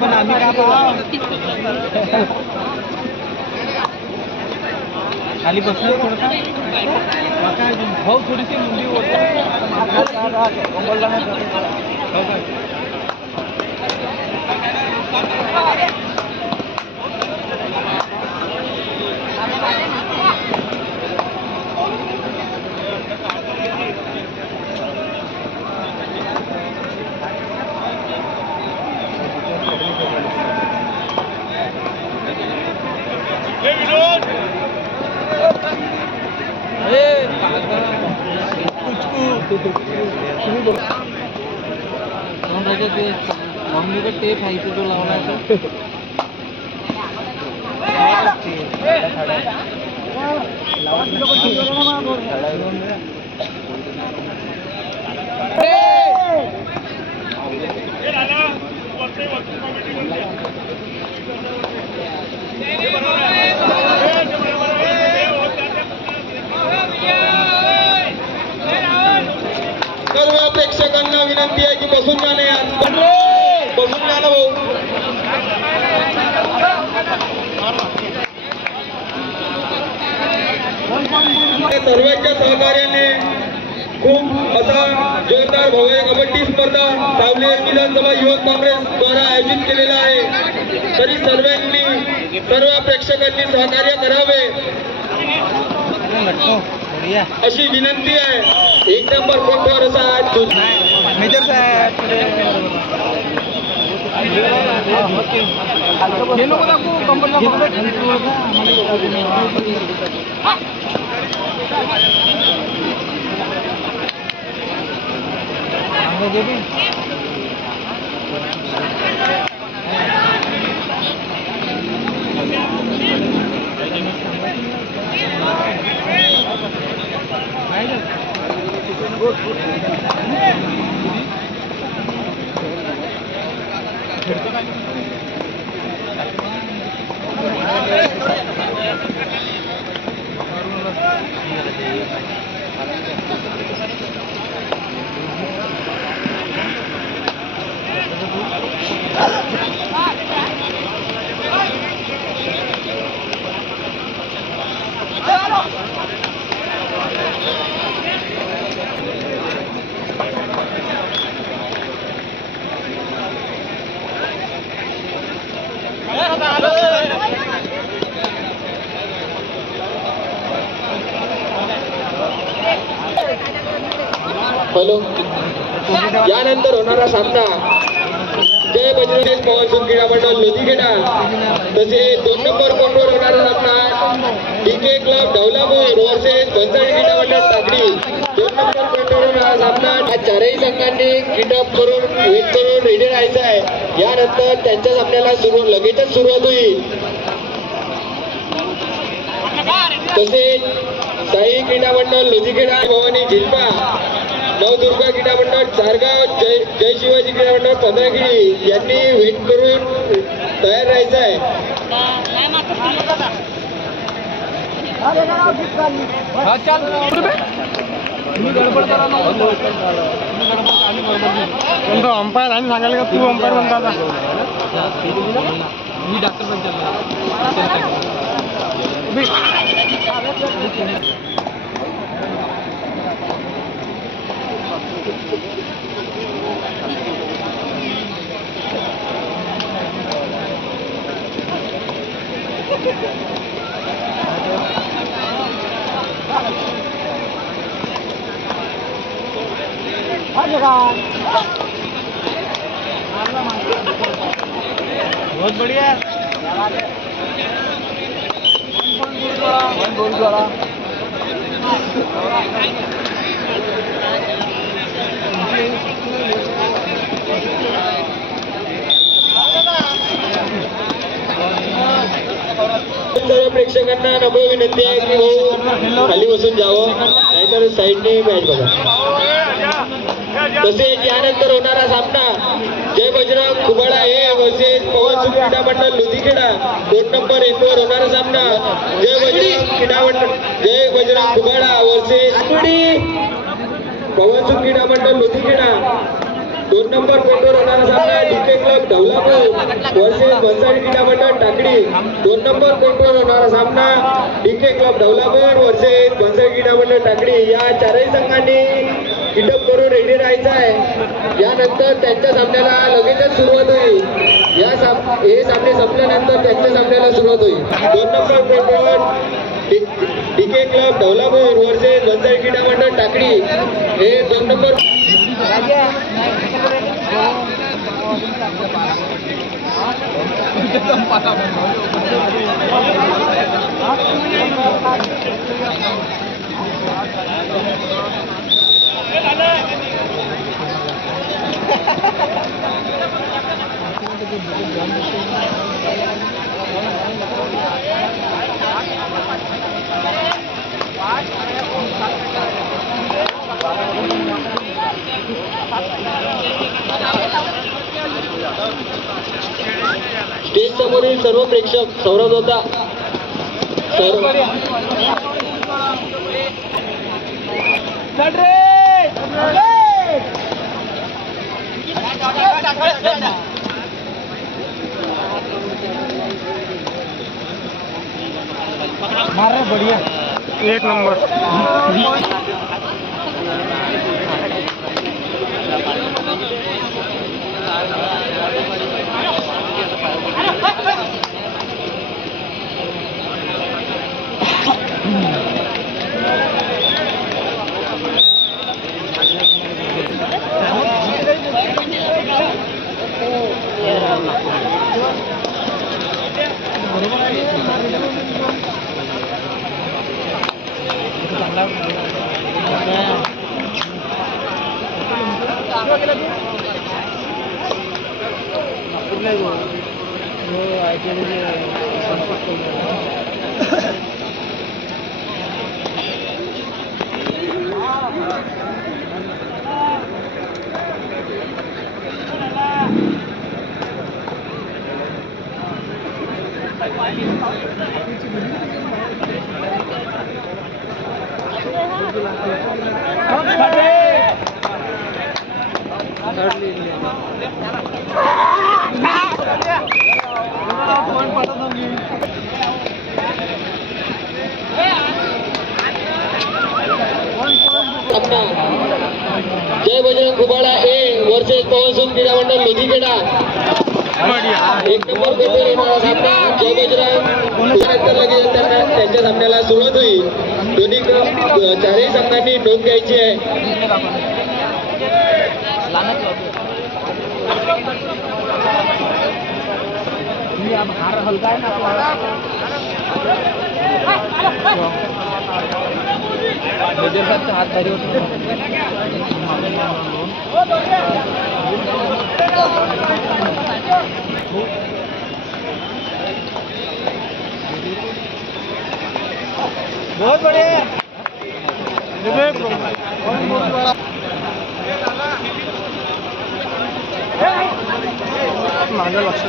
पण आम्ही काय खाली बसलो थोडंसं भाऊ थोडीशी मुंडी होत मम्मी का टेप आहे तो लावला सर्व प्रेक्षकांना विनंती आहे की बसून जाणे बसून जाणं भाऊ. सर्वांच्या सहकार्याने खूप असा जोरदार भव्य कबड्डी स्पर्धा सावनेर विधानसभा युवक काँग्रेस द्वारा आयोजित केलेला आहे. तरी सर्वांनी सर्व प्रेक्षकांनी सहकार्य करावे अशी विनंती आहे. एक नंबर कोणत्यावर असा मेजर साहेब हॅलो. यानंतर होणारा सामना जय बजरंगी पवन क्रीडा मंडळ लोधीखेडा तसे 2 नंबर कोर्टवर होणारा सामना डीके क्लब ढवलापूर वर्सेस भंसाळी क्रीडा मंडळ टाकडी. 2 नंबर कोर्टवर होणारा सामना चारही संघांनी किटअप करून वेट करून रेडी राहायचं आहे. यानंतर त्यांच्या सामन्याला लगेचच सुरुवात होईल. तसेच साई क्रीडा मंडळ लोधीखेडा भवानी झिल्पा नवदुर्गा क्रीडा मंडळ चारगाव जय शिवाजी क्रीडा मंडळ पंधरागिरी यांनी वेट करून तयार राहायचं आहे. अंपायर आणि सांगायला का तू अंपायर म्हणता मी डॉक्टर बहुत बढ़िया. सर्व प्रेक्षकांना नम्र विनंती आहे की भाऊ खाली बसून जावं, नाहीतर साईडने मॅच बघा. तसेच यानंतर होणारा सामना जय बजरंग खुबाडा हे वर्सेस पवन सुख क्रीडा मंडळ लोधीखेडा 2 नंबर एंडवर होणारा सामना जय बजरंग क्रीडा मंडळ जय बजरंग खुबाडा वर्सेस पवनसुख क्रीडा मंडळ लोधीखेडा 2 नंबर कोर्टवर होणारा सामना डीके क्लब ढवलापूर वर्सेस वंसाडी क्रीडा मंडळ टाकडी 2 नंबर कोर्टवर होणारा सामना डीके क्लब ढवलापूर वर्सेस वंसाडी क्रीडा मंडळ टाकडी. या चारही संघांनी किटअप करून रेडी राहायचं आहे. यानंतर त्यांच्या सामन्याला लगेचच सुरुवात होईल. हे सामने संपल्यानंतर त्यांच्या सामन्याला सुरुवात होईल. 2 नंबर कोर्टवर डीके क्लब ढवलापूर वर्सेस वंसाडी क्रीडा मंडळ टाकडी हे 2 नंबर स्टेज समोरील सर्व प्रेक्षक सौरभ होता मार रहे बढ़िया 1 number. Jai Bajrang Khubada A versus Pavansukh Krida Mandal लोधीखेडा 1 number कोर्टवर होणारा सामना जय बजरंग लगेच त्यांच्या सामन्याला सुरुवात होईल. दोन्ही चारही संघांनी नोंद घ्यायची आहे. हलका हात भारी होतो. बहुत बढ़िया. माझं लक्ष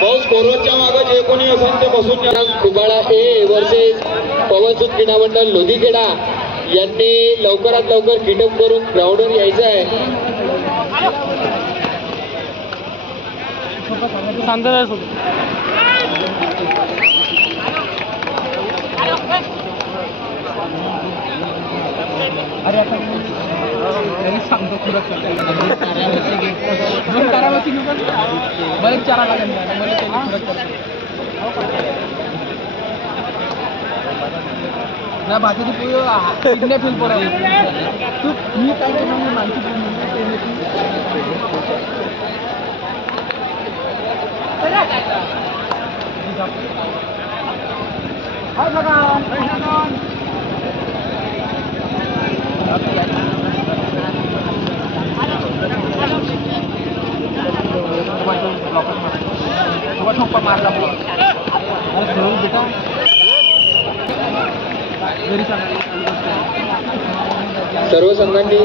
पाऊस कोरोनाच्या मागे जे कोणी असेल ते बसून खुबाळा ए वर्सेस पवनसुख क्रीडा मंडळ लोधीखेडा यांनी लवकरात लवकर किटअप करून ग्राउंडवर यायचं आहे. अरे आता सांगतो पुढं कारावरती मला चारा लागेल ना बाकी तू फील पडा तू मी काय मानसिक ठोका मारला सर्व संघांनी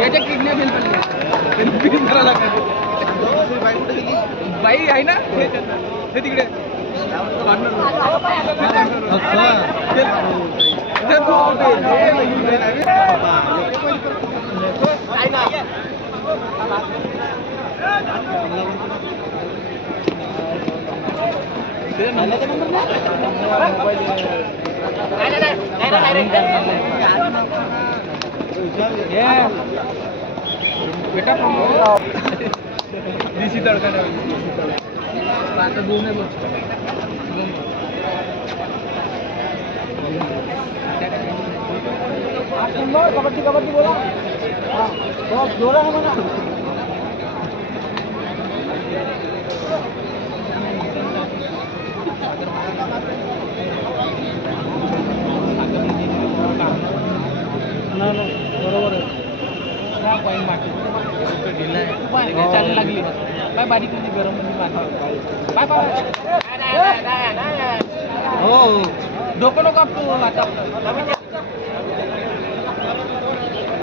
याच्या किडन्या फेल पडल्या बाई आहे ना ते तिकडे बेटा देशी तडका आता दोन कबड्डी कबड्डी बोला जोरा है म्हणा बरोबर चालू लागली काय बारीक म्हणजे गरम हो डोकं नको आपलं आता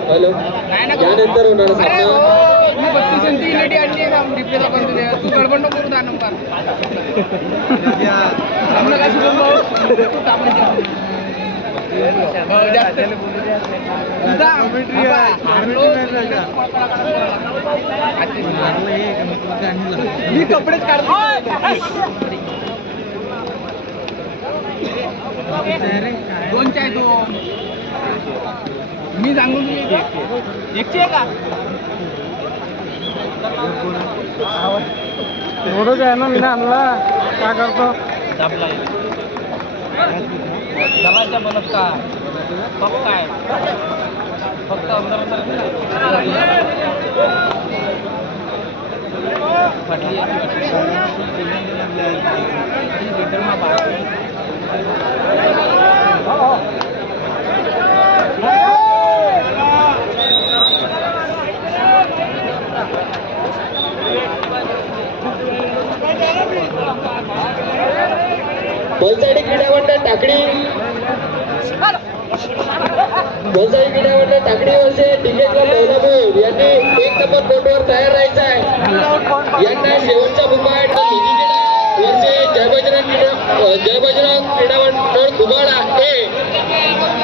हॅलो यानंतर होणारा सामना मी 32 इंची LED आणली रिप्ले दाखवून तुझ्या तू गडबड नको करू नंबर आम्हाला काय सुरू मी कपडेच काढतो दोन चाय दोन मी सांगून एकशे आहे का एवढंच आहे ना मी आणला काय करतो दबाचा बलब का फक्त आहे फक्त अंदर फाटली बलसाडी क्रीडा मंडळ टाकडी बलसाडी क्रीडा मंडळ टाकडी वर्षे टिकेटला दौलापूर यांनी 1 नंबर कोर्टवर तयार राहायचं आहे यांना शेवटचा मुकाट वर्षे जय बजरंग क्रीडा मंडळ कुबाडा ए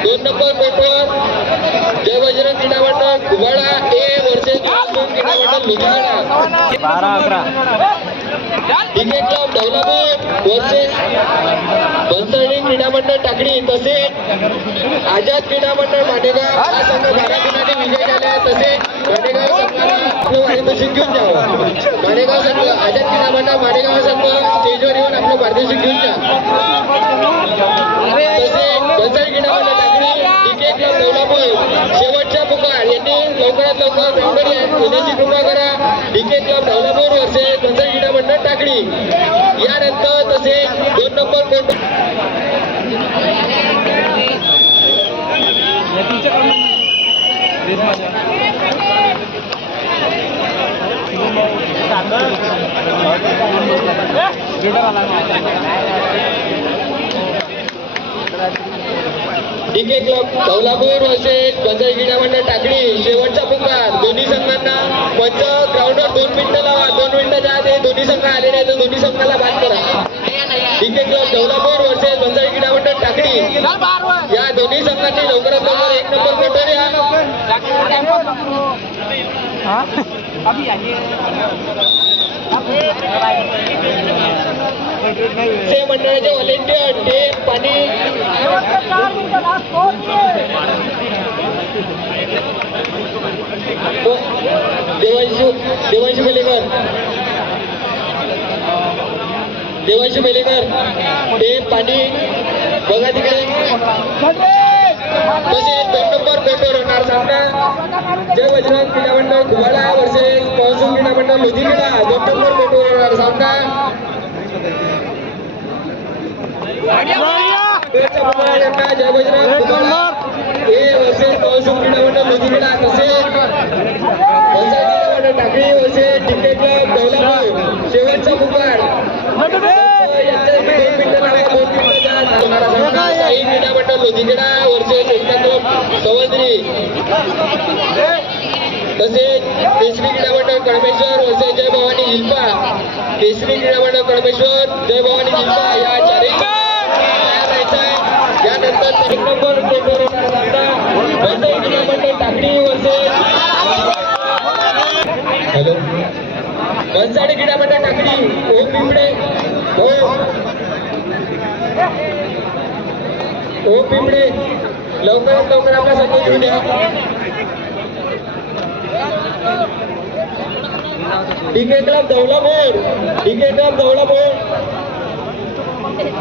2 नंबर कोर्टवर जय बजरंग क्रीडा मंडळ कुबाडा ए वर्षे क्रीडा मंडळ Ludhiana 12-11 cricket club Daulapur versus Balsadi Krida Mandal टाकडी तसेच आझाद क्रीडा मंडळ माडेगाव हा संघ 12 गुणांनी विजय झाला तसेच माडेगाव संघाला आपलं पारितोषिक घेऊन जावं माडेगाव संघ आझाद क्रीडा मंडळ माडेगाव संघ स्टेजवर येऊन आपलं पारितोषिक घेऊन जा तसेच बलसाडी क्रीडा मंडळ टाकडी क्रिकेट क्लब दौलापूर शेवटच्या पुकार यांनी लवकरात लवकर ग्राउंडवर येण्याची कृपा करा cricket club Daulapur versus Balsadi Krida Mandal Takdi यानंतर तसेच 2 number court DK club Daulapur versus Balsadi Krida Mandal टाकडी शेवटचा पुकार दोन्ही संघांना पंच ग्राउंडवर 2 मिनिटं लावा 2 मिनिटाच्या आधी दोन्ही संघ आले नाही तर दोन्ही संघाला बाद करा DK club Daulapur versus Balsadi Krida Mandal टाकडी या दोन्ही संघांनी लवकरात लवकर 1 नंबर कोर्टवर या से मंडळाचे व्हॉलेंटियर टेप पाणी देवांशू बेलेकर टेप पाणी बघा तिकडे तसेच 2 नंबर कोर्टवर होणार सामना जय बजरंग क्रीडा मंडळ कुबाडा वर्सेस महसूल क्रीडा मंडळ लुधियाना 2 नंबर कोर्टवर होणार सामना जय बजरंग कुबाडा हे वर्सेस महसूल क्रीडा मंडळ लुधियाना तसेच बलसाडी क्रीडा मंडळ टाकळी वर्सेस क्रिकेट क्लब दौलापूर शेवटचा पुकार साई क्रीडा मंडळ लुधियाना वर्सेस एकता क्लब सवंद्री तसेच केसरी क्रीडा मंडळ कळमेश्वर वर्सेस जय भवानी हिल्पा. केसरी क्रीडा मंडळ कळमेश्वर जय भवानी हिल्पा या चारही तयार राहायचं आहे. यानंतर एक नंबर कोर्टवर होणारा सामना वसई क्रीडा मंडळ टाकडी वर्सेस बनसाडे क्रीडा मंडळ टाकडी. ओम पिंपळे ओम पिंपळे लवकरात लवकर आपला संघ घेऊन या. डीके क्लब दौलामोड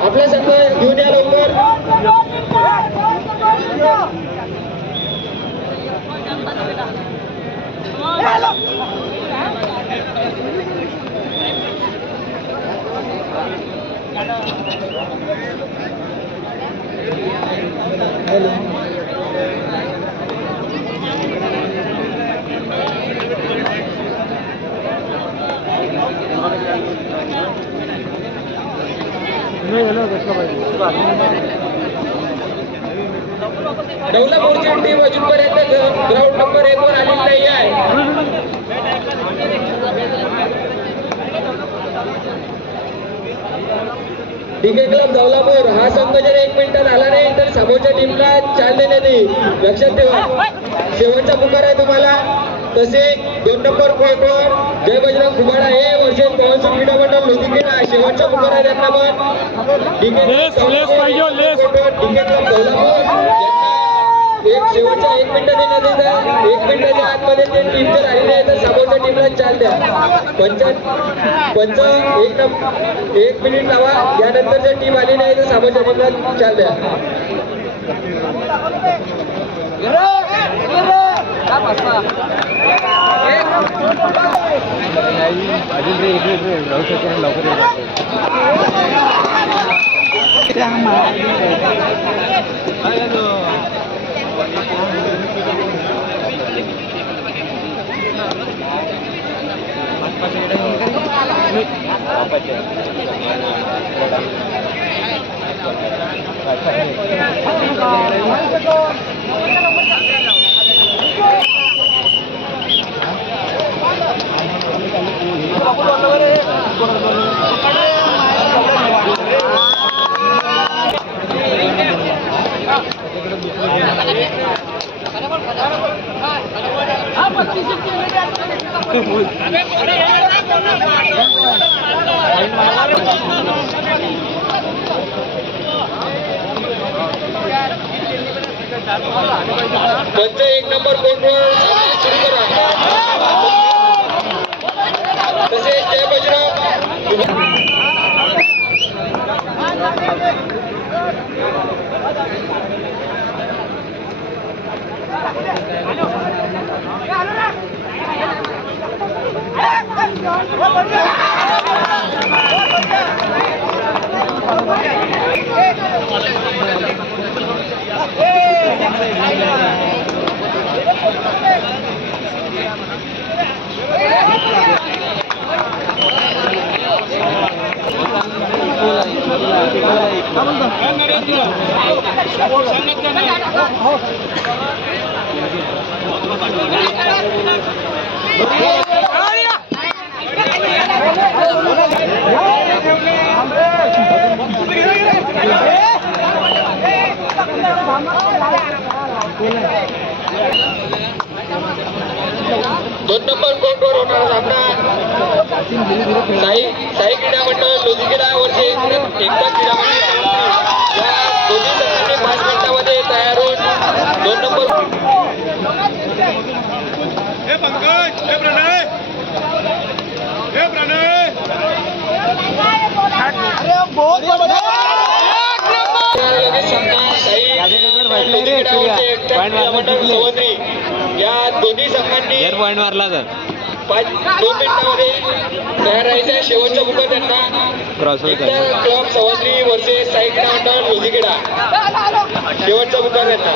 आपला संघ घेऊन या लवकर. दौलामोडची टीम अजूनपर्यंत ग्राउंड नंबर 1 वर आलेली नाही आहे. डीके क्लब दौलामोड हा संघ जर 1 मिनिटात आला नाही तर समोरच्या टीमला चाल देण्यात येईल. लक्षात ठेवा. शेवटचा पुकार आहे तुम्हाला. तसे 2 नंबर कोर्टवर जय बजरंग खुबाडा हे वर्सेस पवन क्रीडा मंडळ लोधिकेडा शेवटचा पुकार आहे त्यांना पण. डीके क्लब दौलामोड एक शेवटच्या 1 मिनिट देण्यात येत आहे. 1 मिनिटाच्या आतमध्ये ते टीम जर आली नाही तर समोरच्या टीमला चाल द्या. पंच 1 मिनिट लावा. यानंतर जर टीम आली नाही तर समोरच्या टीमला चाल द्या. पंच 1 नंबर कोर्टवर सुरू करा. तसेच जय बजरंग दोन नंबर कोर्टवर होणारा सामना साई क्रीडा मंडळ लोधिकेडा वर्षे एकता क्रीडा मंडळ या दोन्ही संघांनी 5 मिनिटांमध्ये तयार होऊन 2 नंबर सवंत्री या दोन्ही संघांनी पॉइंट मारला तर 2 मिनिटांमध्ये तयार राहायचं. शेवटचा मुख त्यांना क्लब सवंत्री वर्सेस साई क्रीडा मंडळ लोधिकेडा शेवटचा मुख त्यांना.